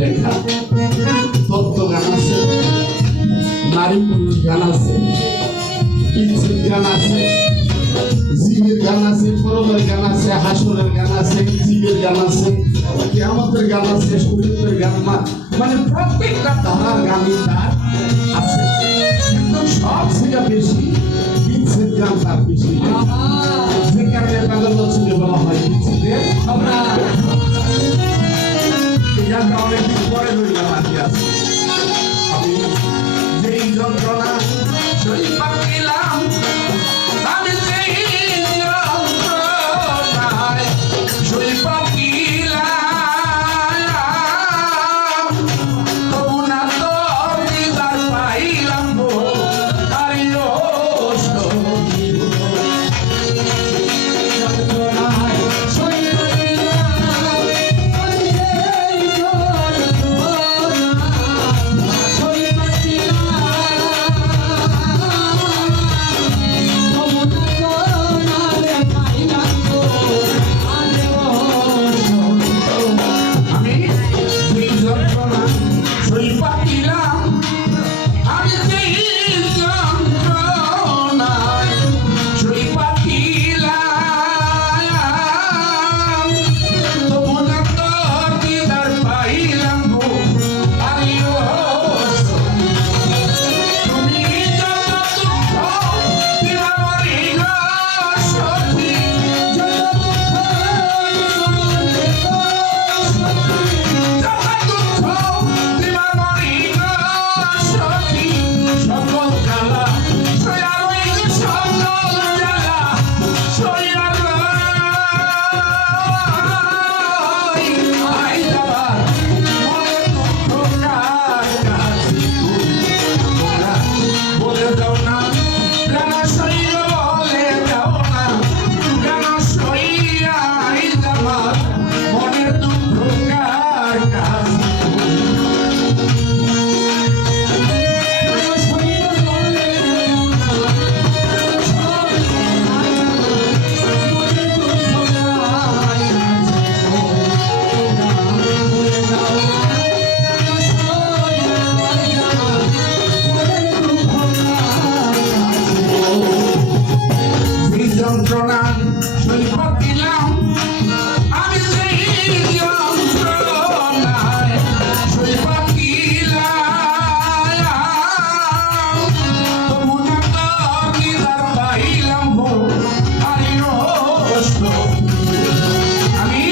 লেখা তত্ত্ব গান আছে, নারী পুরুষ গান আছে, বিচ্ছেদ গান আছে, জীবের গান আছে, পরমের গান আছে, হাসরের গান আছে, জীবের গান আছে, কিয়ামতের গান আছে, শরীরের গান, মানে প্রত্যেকটা ধারার গানই তার আছে। কিন্তু সবথেকে বেশি বিচ্ছেদ গান তার বেশি, যে কারণে পাগল লক্ষ্মীকে বলা হয় বিচ্ছেদের সম্রাট। এই গানটা অনেকদিন পরে রইলাম আজকে আছে। আমি যেই যন্ত্রণা সই পাচ্ছিলাম, আমি যেই যন্ত্রণায় সই পাচ্ছিলাম, তবু না তো দিদার পাইলাম গো, আরিও যন্ত্রণা সই পাচ্ছিলাম, আমি সেই যন্ত্রণায় সই পাচ্ছিলাম, তবু না তো দিদার পাইলাম গো, আরিও আমি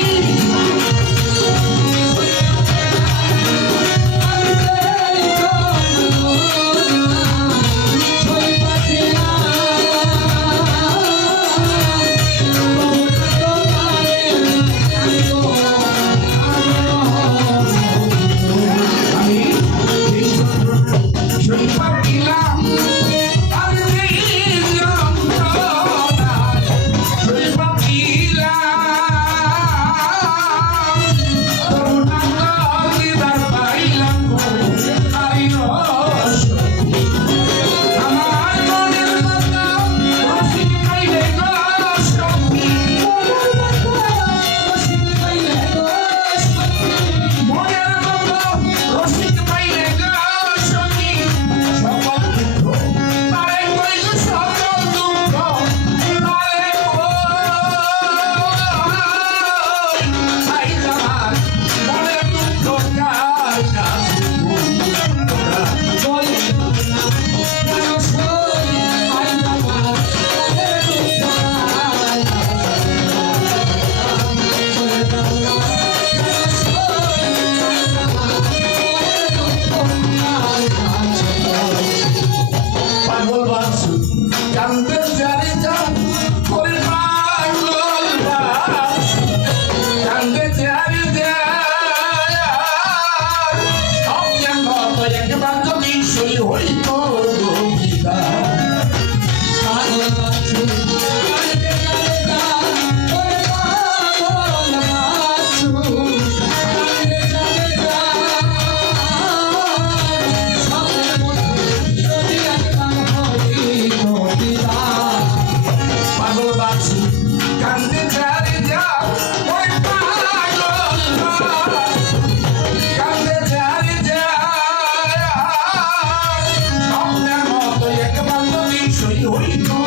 হরি হরি